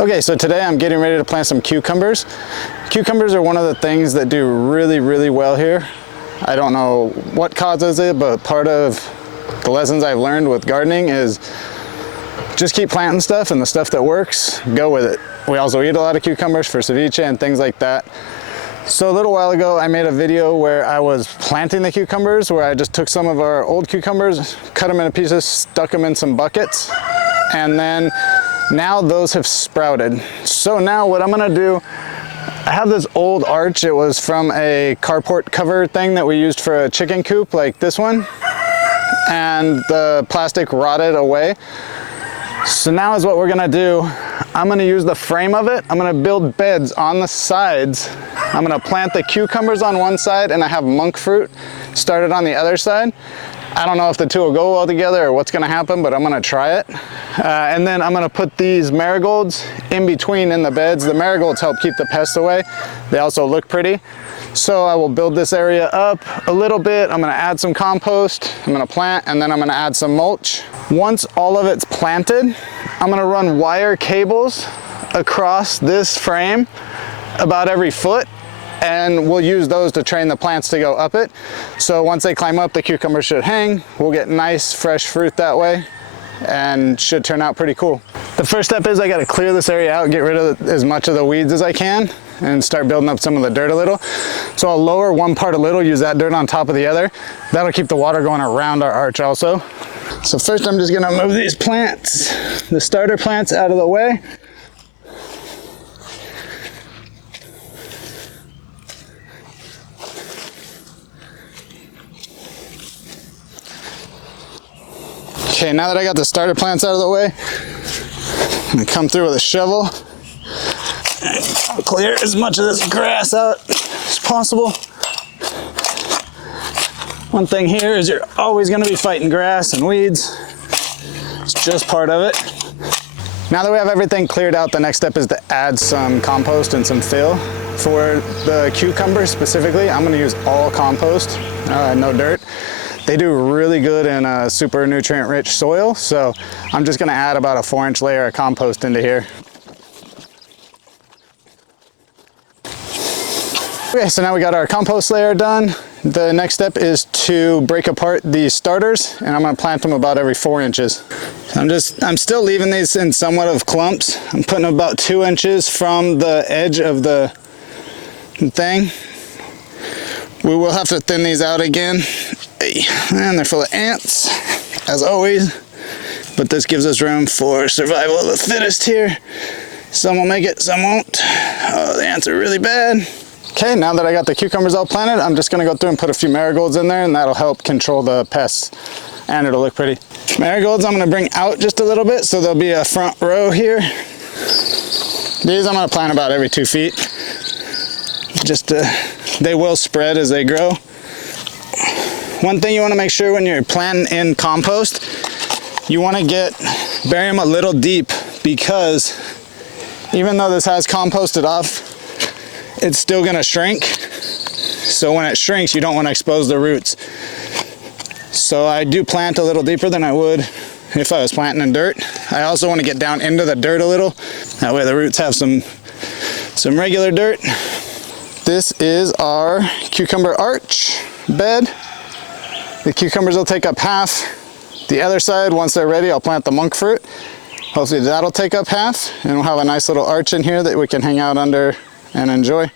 Okay, so today I'm getting ready to plant some cucumbers. Cucumbers are one of the things that do really well here. I don't know what causes it, but part of the lessons I've learned with gardening is just keep planting stuff, and the stuff that works, go with it. We also eat a lot of cucumbers for ceviche and things like that. So a little while ago, I made a video where I was planting the cucumbers, where I just took some of our old cucumbers, cut them into pieces, stuck them in some buckets, and then now those have sprouted. So now what I'm gonna do, I have this old arch. It was from a carport cover thing that we used for a chicken coop, like this one, and the plastic rotted away. So now is what we're gonna do. I'm gonna use the frame of it. I'm gonna build beds on the sides. I'm gonna plant the cucumbers on one side, and I have monk fruit started on the other side. I don't know if the two will go well together or what's gonna happen, but I'm gonna try it. And then I'm gonna put these marigolds in between in the beds. The marigolds help keep the pests away. They also look pretty. So I will build this area up a little bit. I'm gonna add some compost, I'm gonna plant, and then I'm gonna add some mulch. Once all of it's planted, I'm gonna run wire cables across this frame about every foot, and we'll use those to train the plants to go up it. So once they climb up, the cucumbers should hang. We'll get nice fresh fruit that way, and should turn out pretty cool. The first step is I gotta clear this area out, get rid of as much of the weeds as I can, and start building up some of the dirt a little. So I'll lower one part a little, use that dirt on top of the other. That'll keep the water going around our arch also. So first I'm just gonna move these plants, the starter plants, out of the way. Okay, now that I got the starter plants out of the way, I'm gonna come through with a shovel and clear as much of this grass out as possible. One thing here is you're always gonna be fighting grass and weeds. It's just part of it. Now that we have everything cleared out, the next step is to add some compost and some fill. For the cucumbers specifically, I'm gonna use all compost, no dirt. They do really good in a super nutrient-rich soil, so I'm just gonna add about a 4-inch layer of compost into here. Okay, so now we got our compost layer done. The next step is to break apart these starters, and I'm gonna plant them about every 4 inches. I'm still leaving these in somewhat of clumps. I'm putting them about 2 inches from the edge of the thing. We will have to thin these out again. And they're full of ants, as always, but this gives us room for survival of the fittest here. Some will make it, some won't. Oh, the ants are really bad. Okay, now that I got the cucumbers all planted, I'm just gonna go through and put a few marigolds in there, and that'll help control the pests, and it'll look pretty. Marigolds I'm gonna bring out just a little bit, so there'll be a front row here. These I'm gonna plant about every 2 feet. They will spread as they grow. One thing you want to make sure when you're planting in compost, you want to bury them a little deep, because even though this has composted off, it's still going to shrink. So when it shrinks, you don't want to expose the roots. So I do plant a little deeper than I would if I was planting in dirt. I also want to get down into the dirt a little. That way the roots have some regular dirt. This is our cucumber arch bed. The cucumbers will take up half. The other side, once they're ready, I'll plant the monk fruit. Hopefully that'll take up half, and we'll have a nice little arch in here that we can hang out under and enjoy.